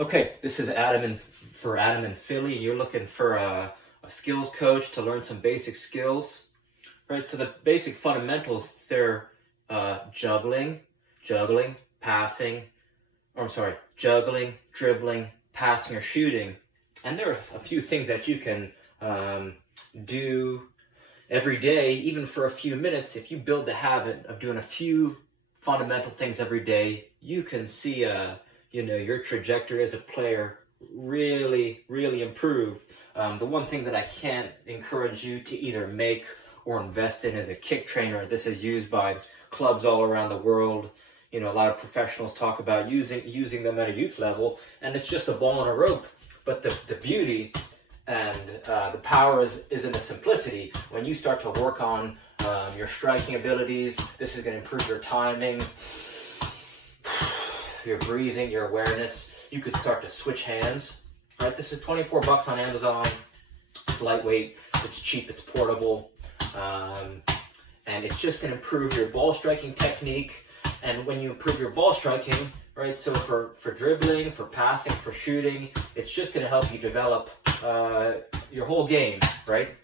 Okay, this is Adam in Philly. You're looking for a skills coach to learn some basic skills, right? So the basic fundamentals, they're juggling, passing, or I'm sorry, juggling, dribbling, passing, or shooting. And there are a few things that you can do every day, even for a few minutes. If you build the habit of doing a few fundamental things every day, you can see your trajectory as a player really improve. The one thing that I can't encourage you to either make or invest in is a kick trainer. This is used by clubs all around the world. A lot of professionals talk about using them at a youth level, and it's just a ball and a rope. But the beauty and the power is in the simplicity. When you start to work on your striking abilities, this is going to improve your timing, your breathing, your awareness. You could start to switch hands. Right? This is $24 on Amazon. It's lightweight, it's cheap, it's portable, and it's just going to improve your ball striking technique. And when you improve your ball striking, right, so for dribbling, for passing, for shooting, it's just going to help you develop your whole game, right?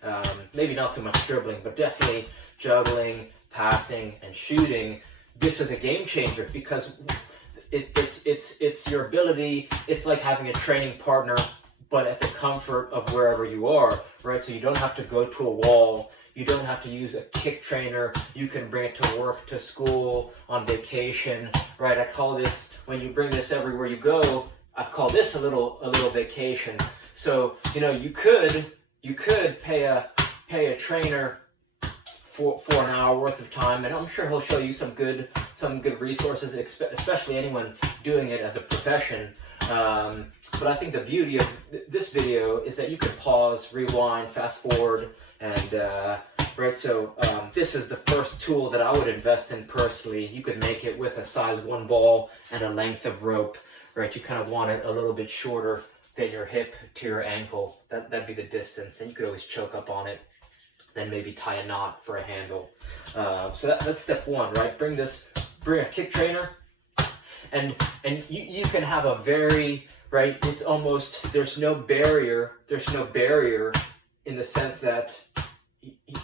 Maybe not so much dribbling, but definitely juggling, passing, and shooting. This is a game changer because it's your ability. It's like having a training partner, but at the comfort of wherever you are, right? So you don't have to go to a wall. You don't have to use a kick trainer. You can bring it to work, to school, on vacation, right? I call this, when you bring this everywhere you go, I call this a little vacation. So, you could pay a trainer for an hour worth of time, and I'm sure he'll show you some good resources, especially anyone doing it as a profession. But I think the beauty of this video is that you can pause, rewind, fast forward, and right. So this is the first tool that I would invest in personally. You could make it with a size 1 ball and a length of rope. Right, you kind of want it a little bit shorter than your hip to your ankle. That'd be the distance, and you could always choke up on it. Then maybe tie a knot for a handle. So that's step 1, right? Bring a kick trainer, and you can have a very, right, it's almost, there's no barrier in the sense that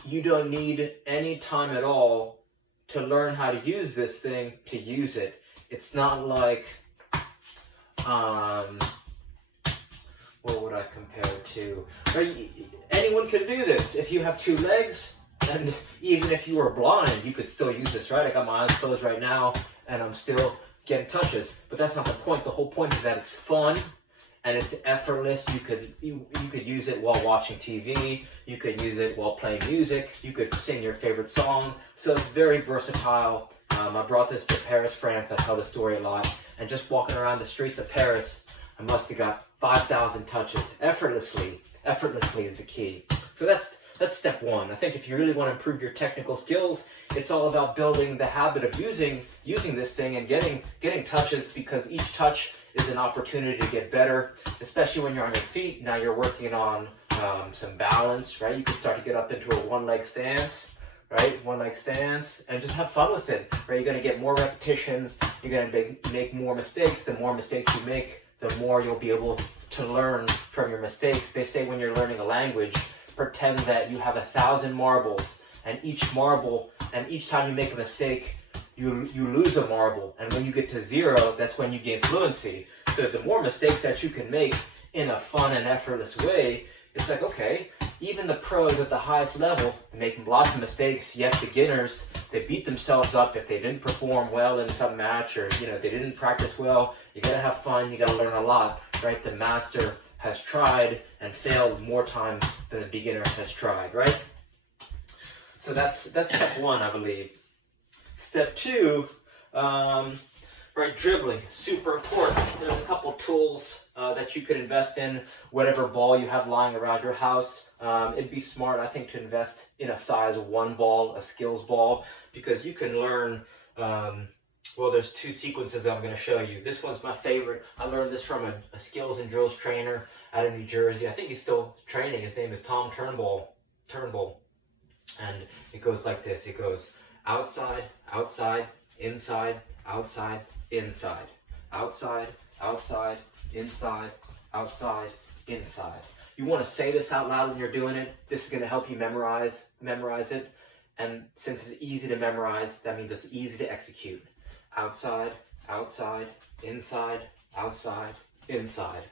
you don't need any time at all to learn how to use this thing, to use it. It's not like, what would I compare it to? Right? Anyone can do this. If you have 2 legs, and even if you were blind, you could still use this, right? I got my eyes closed right now, and I'm still getting touches. But that's not the point. The whole point is that it's fun, and it's effortless. You could use it while watching TV. You could use it while playing music. You could sing your favorite song. So it's very versatile. I brought this to Paris, France. I tell the story a lot. And just walking around the streets of Paris, I must have got 5,000 touches effortlessly. Effortlessly is the key. So that's step 1. I think if you really want to improve your technical skills, it's all about building the habit of using this thing and getting touches, because each touch is an opportunity to get better, especially when you're on your feet. Now you're working on some balance, right? You can start to get up into a one-leg stance, right? One-leg stance, and just have fun with it, right? You're going to get more repetitions. You're going to make more mistakes. The more mistakes you make, the more you'll be able to learn from your mistakes. They say when you're learning a language, pretend that you have 1,000 marbles, and each time you make a mistake, you lose a marble, and when you get to 0, that's when you gain fluency. So the more mistakes that you can make in a fun and effortless way, it's like, okay, even the pros at the highest level make lots of mistakes, yet beginners, they beat themselves up if they didn't perform well in some match, or they didn't practice well. You gotta have fun, you gotta learn a lot, right? The master has tried and failed more times than the beginner has tried, right? So that's step 1, I believe. Step 2, right, dribbling, super important. There's a couple tools that you could invest in, whatever ball you have lying around your house. It'd be smart, I think, to invest in a size 1 ball, a skills ball, because you can learn, well, there's 2 sequences I'm going to show you. This one's my favorite. I learned this from a skills and drills trainer out of New Jersey. I think he's still training. His name is Tom Turnbull. And it goes like this. It goes outside, outside, inside, outside, inside, outside, outside, inside, outside, inside. You want to say this out loud when you're doing it. This is going to help you memorize it. And since it's easy to memorize, that means it's easy to execute. Outside, outside, inside, outside, inside.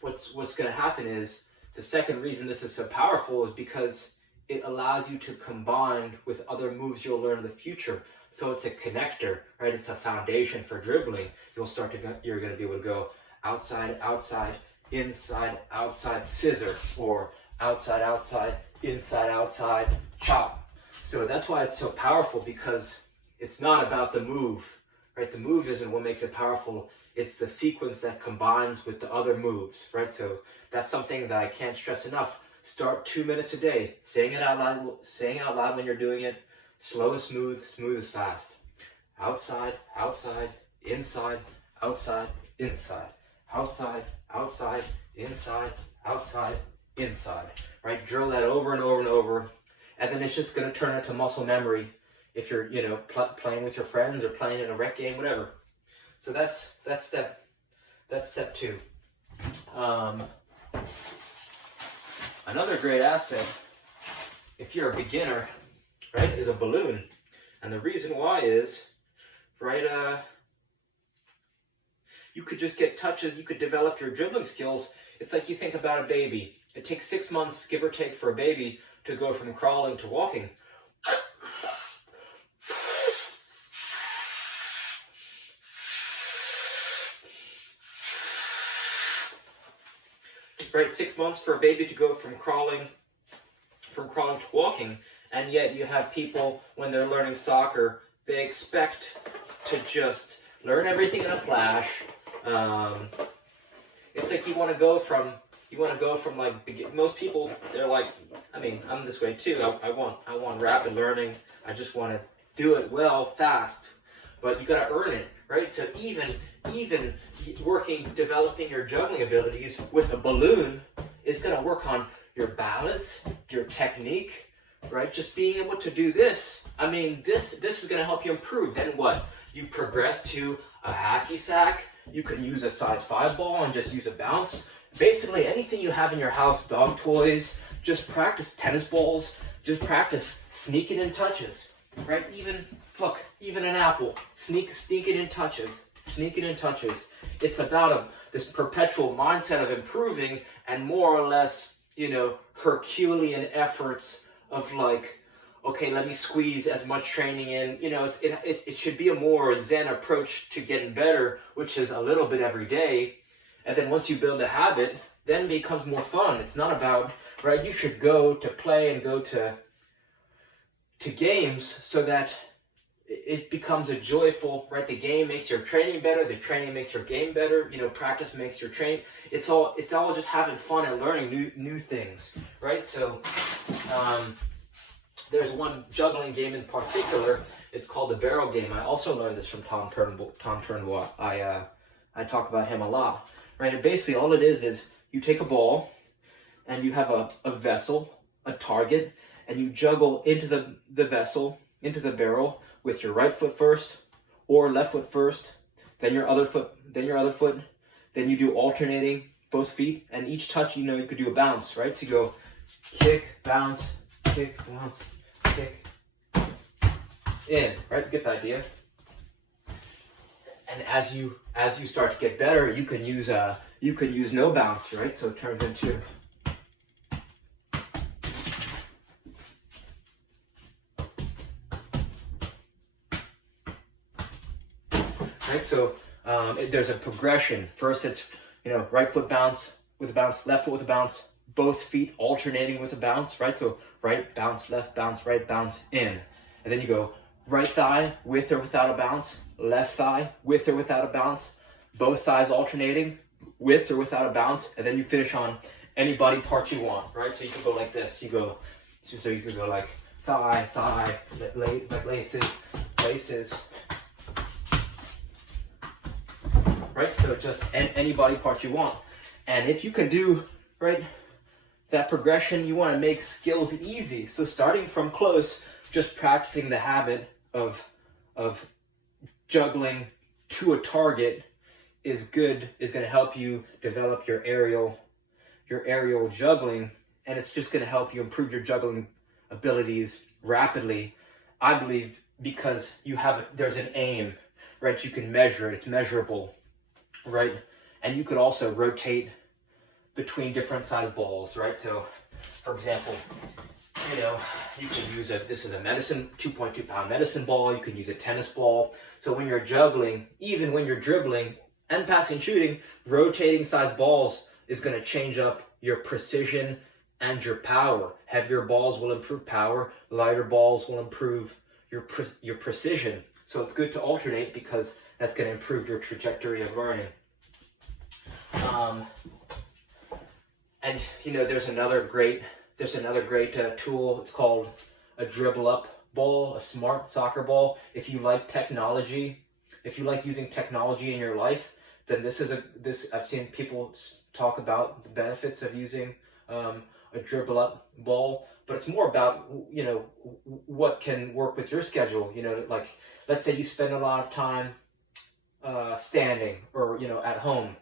What's going to happen is, the second reason this is so powerful is because it allows you to combine with other moves you'll learn in the future. So it's a connector, right? It's a foundation for dribbling. You're going to be able to go outside, outside, inside, outside, scissor, or outside, outside, inside, outside, chop. So that's why it's so powerful, because it's not about the move, right? The move isn't what makes it powerful. It's the sequence that combines with the other moves, right? So that's something that I can't stress enough. Start 2 minutes a day, saying it out loud when you're doing it. Slow is smooth, smooth is fast. Outside, outside, inside, outside, inside. Outside, outside, inside, outside, inside. Right? Drill that over and over and over. And then it's just going to turn into muscle memory if you're, playing with your friends or playing in a rec game, whatever. So that's step 2. Another great asset, if you're a beginner, right, is a balloon. And the reason why is, right, you could just get touches, you could develop your dribbling skills. It's like you think about a baby. It takes 6 months, give or take, for a baby to go from crawling to walking. Right, 6 months for a baby to go from crawling to walking, and yet you have people, when they're learning soccer, they expect to just learn everything in a flash. It's like you want to go from like, most people, they're like, I mean, I'm this way too. I want rapid learning. I just want to do it well, fast. But you got to earn it, right? So even developing your juggling abilities with a balloon is going to work on your balance, your technique, right? Just being able to do this. I mean, this is going to help you improve. Then what? You progress to a hacky sack. You can use a size 5 ball and just use a bounce. Basically, anything you have in your house, dog toys, just practice tennis balls. Just practice sneaking in touches, right? Even an apple, sneak it in touches. It's about this perpetual mindset of improving, and more or less, Herculean efforts of like, okay, let me squeeze as much training in. It should be a more zen approach to getting better, which is a little bit every day. And then once you build a habit, then it becomes more fun. It's not about, right? You should go to play and go to games so that it becomes a joyful, right? The game makes your training better. The training makes your game better. Practice makes your training. It's all just having fun and learning new things, right? So there's one juggling game in particular. It's called the barrel game. I also learned this from Tom Turnbull. I talk about him a lot, right? And basically all it is you take a ball and you have a vessel, a target, and you juggle into the vessel, into the barrel, with your right foot first, or left foot first, then your other foot, then you do alternating both feet, and each touch, you could do a bounce, right? So you go kick, bounce, kick, bounce, kick, in, right? You get the idea. And as you start to get better, you can use no bounce, right? So it turns into right. So there's a progression. First, it's right foot bounce with a bounce, left foot with a bounce, both feet alternating with a bounce, right? So right bounce, left bounce, right bounce, in, and then you go right thigh with or without a bounce, left thigh with or without a bounce, both thighs alternating with or without a bounce, and then you finish on any body part you want, right? So you can go like this. So you could go like thigh, like laces, right? So just any body part you want. And if you can do, right, that progression, you want to make skills easy. So starting from close, just practicing the habit of juggling to a target is good, is going to help you develop your aerial juggling, and it's just going to help you improve your juggling abilities rapidly, I believe, because there's an aim, right? You can measure it, it's measurable, right? And you could also rotate between different size balls, right? So, for example, you can use this is a 2.2 pound medicine ball. You can use a tennis ball. So when you're juggling, even when you're dribbling and passing and shooting, rotating size balls is going to change up your precision and your power. Heavier balls will improve power. Lighter balls will improve your precision. So it's good to alternate because that's going to improve your trajectory of learning. And there's another great tool. It's called a dribble up ball, a smart soccer ball. If you like technology, if you like using technology in your life, then I've seen people talk about the benefits of using a dribble up ball, but it's more about what can work with your schedule. Like, let's say you spend a lot of time standing or at home,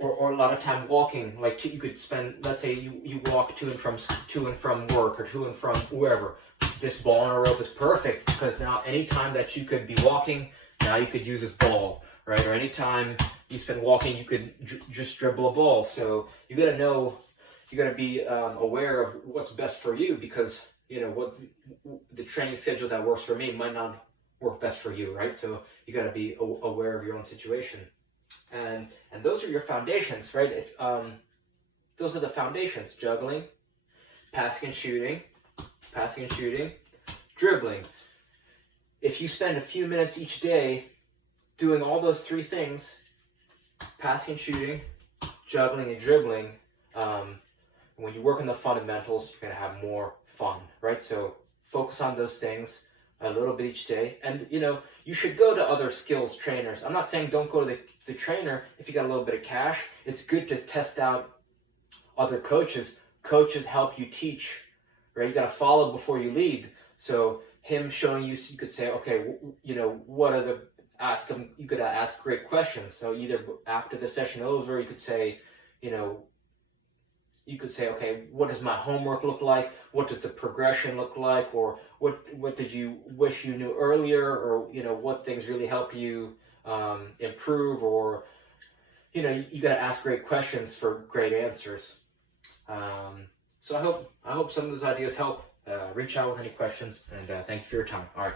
or a lot of time walking. Like you could spend, let's say you walk to and from work or to and from wherever. This ball on a rope is perfect because now anytime that you could be walking, now you could use this ball, right? Or anytime you spend walking, you could just dribble a ball. So you got to be aware of what's best for you, because what the training schedule that works for me might not work best for you, right? So you got to be aware of your own situation. And those are your foundations, right? Those are the foundations: juggling, passing and shooting, dribbling. If you spend a few minutes each day doing all those three things, passing and shooting, juggling and dribbling, when you work on the fundamentals, you're going to have more fun, right? So focus on those things a little bit each day. And you should go to other skills trainers. I'm not saying don't go to the trainer if you got a little bit of cash. It's good to test out other coaches. Coaches help you teach, right? You got to follow before you lead. So him showing you could say, okay, what are you could ask great questions. So either after the session over, you could say, okay, what does my homework look like? What does the progression look like? Or what did you wish you knew earlier? Or, what things really help you improve? Or, you got to ask great questions for great answers. So I hope some of those ideas help. Reach out with any questions, and thank you for your time. All right.